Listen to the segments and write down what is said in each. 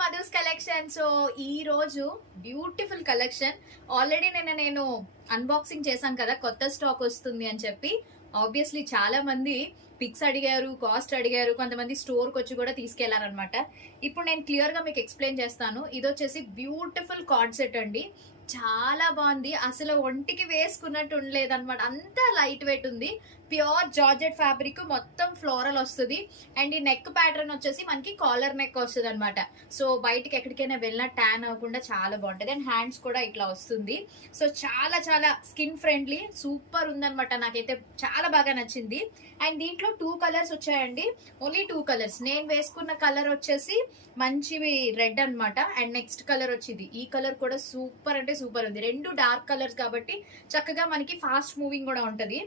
Madhu's collection. So ఈ రోజు beautiful collection. Already నేను అన్బాక్సింగ్ చేశాను కదా, కొత్త స్టాక్ వస్తుంది అని చెప్పి. ఆబ్వియస్లీ చాలా మంది పిక్స్ అడిగారు, కాస్ట్ అడిగారు, కొంతమంది స్టోర్కి వచ్చి కూడా తీసుకెళ్లారనమాట. ఇప్పుడు నేను క్లియర్ గా మీకు ఎక్స్ప్లెయిన్ చేస్తాను. ఇది వచ్చేసి బ్యూటిఫుల్ కార్డ్ సెట్ అండి. చాలా బాగుంది, అసలు ఒంటికి వేసుకున్నట్టు ఉండలేదు అనమాట. అంత లైట్ వెయిట్ ఉంది. ప్యూర్ జార్జెట్ ఫ్యాబ్రిక్, మొత్తం ఫ్లోరల్ వస్తుంది. అండ్ ఈ నెక్ ప్యాటర్న్ వచ్చేసి మనకి కాలర్ నెక్ వస్తుంది అనమాట. సో బయటకి ఎక్కడికైనా వెళ్ళినా ట్యాన్ అవ్వకుండా చాలా బాగుంటుంది. అండ్ హ్యాండ్స్ కూడా ఇట్లా వస్తుంది. సో చాలా చాలా స్కిన్ ఫ్రెండ్లీ, సూపర్ ఉందనమాట. నాకైతే చాలా బాగా నచ్చింది. అండ్ దీంట్లో 2 కలర్స్ వచ్చాయండి, ఓన్లీ 2 కలర్స్. నేను వేసుకున్న కలర్ వచ్చేసి మంచి రెడ్ అనమాట. అండ్ నెక్స్ట్ కలర్ వచ్చింది, ఈ కలర్ కూడా సూపర్ అంటే సూపర్ ఉంది. 2 డార్క్ కలర్స్ కాబట్టి చక్కగా మనకి ఫాస్ట్ మూవింగ్ కూడా ఉంటది.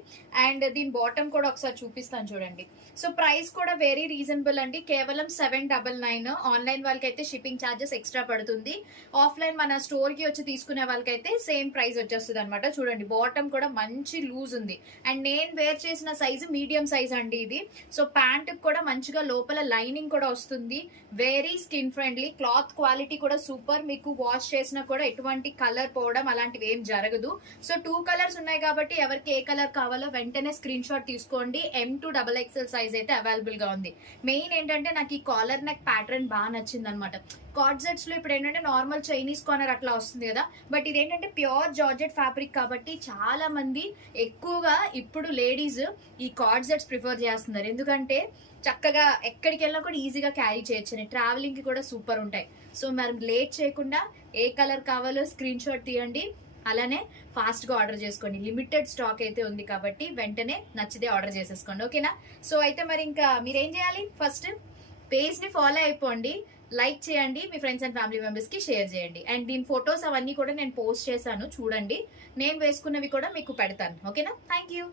అండ్ దీని బాటమ్ కూడా ఒకసారి చూపిస్తాను చూడండి. సో ప్రైస్ కూడా వెరీ రీజనబుల్ అండి, కేవలం 799. ఆన్లైన్ వాళ్ళకైతే షిప్పింగ్ ఛార్జెస్ ఎక్స్ట్రా పడుతుంది. ఆఫ్లైన్ మన స్టోర్ కి వచ్చి తీసుకునే వాళ్ళకైతే సేమ్ ప్రైస్ వచ్చేస్తుంది అనమాట. చూడండి, బాటమ్ కూడా మంచి లూజ్ ఉంది. అండ్ నేను వేర్ చేసిన సైజు మీడియం సైజ్ అండి ఇది. సో ప్యాంట్ కూడా మంచిగా లోపల లైనింగ్ కూడా వస్తుంది. Very skin friendly, cloth quality కూడా సూపర్. మీకు వాష్ చేసినా కూడా ఎటువంటి కలర్ పోవడం అలాంటివి ఏం జరగదు. సో 2 కలర్స్ ఉన్నాయి కాబట్టి ఎవరికి ఏ కలర్ కావాలో వెంటనే స్క్రీన్ షాట్ తీసుకోండి. M2XXL సైజ్ అయితే అవైలబుల్ గా ఉంది. మెయిన్ ఏంటంటే నాకు ఈ కాలర్ నెక్ ప్యాటర్న్ బాగా నచ్చింది అనమాట. కార్డ్ సెట్స్ లో ఇప్పుడు ఏంటంటే నార్మల్ చైనీస్ కార్నర్ అట్లా వస్తుంది కదా, బట్ ఇదేంటంటే ప్యూర్ జార్జెట్ ఫ్యాబ్రిక్ కాబట్టి చాలా మంది ఎక్కువగా ఇప్పుడు లేడీస్ ఈ కార్డ్ సెట్స్ ప్రిఫర్ చేస్తున్నారు. ఎందుకంటే చక్కగా ఎక్కడికి వెళ్ళినా కూడా ఈజీగా క్యారీ చేయొచ్చు, ట్రావెలింగ్ కి కూడా సూపర్ ఉంటాయి. సో మరి లేట్ చేయకుండా ఏ కలర్ కావాలో స్క్రీన్ షాట్ తీయండి, అలానే ఫాస్ట్ గా ఆర్డర్ చేసుకోండి. లిమిటెడ్ స్టాక్ అయితే ఉంది కాబట్టి వెంటనే నచ్చితే ఆర్డర్ చేసేసుకోండి, ఓకేనా? సో అయితే మరి ఇంకా మీరేం చేయాలి, ఫస్ట్ పేజ్ ని ఫాలో అయిపోండి, లైక్ చేయండి, మీ ఫ్రెండ్స్ అండ్ ఫ్యామిలీ మెంబర్స్ కి షేర్ చేయండి. అండ్ దీని ఫొటోస్ అవన్నీ కూడా నేను పోస్ట్ చేశాను చూడండి. నేను వేసుకున్నవి కూడా మీకు పెడతాను, ఓకేనా? Thank you.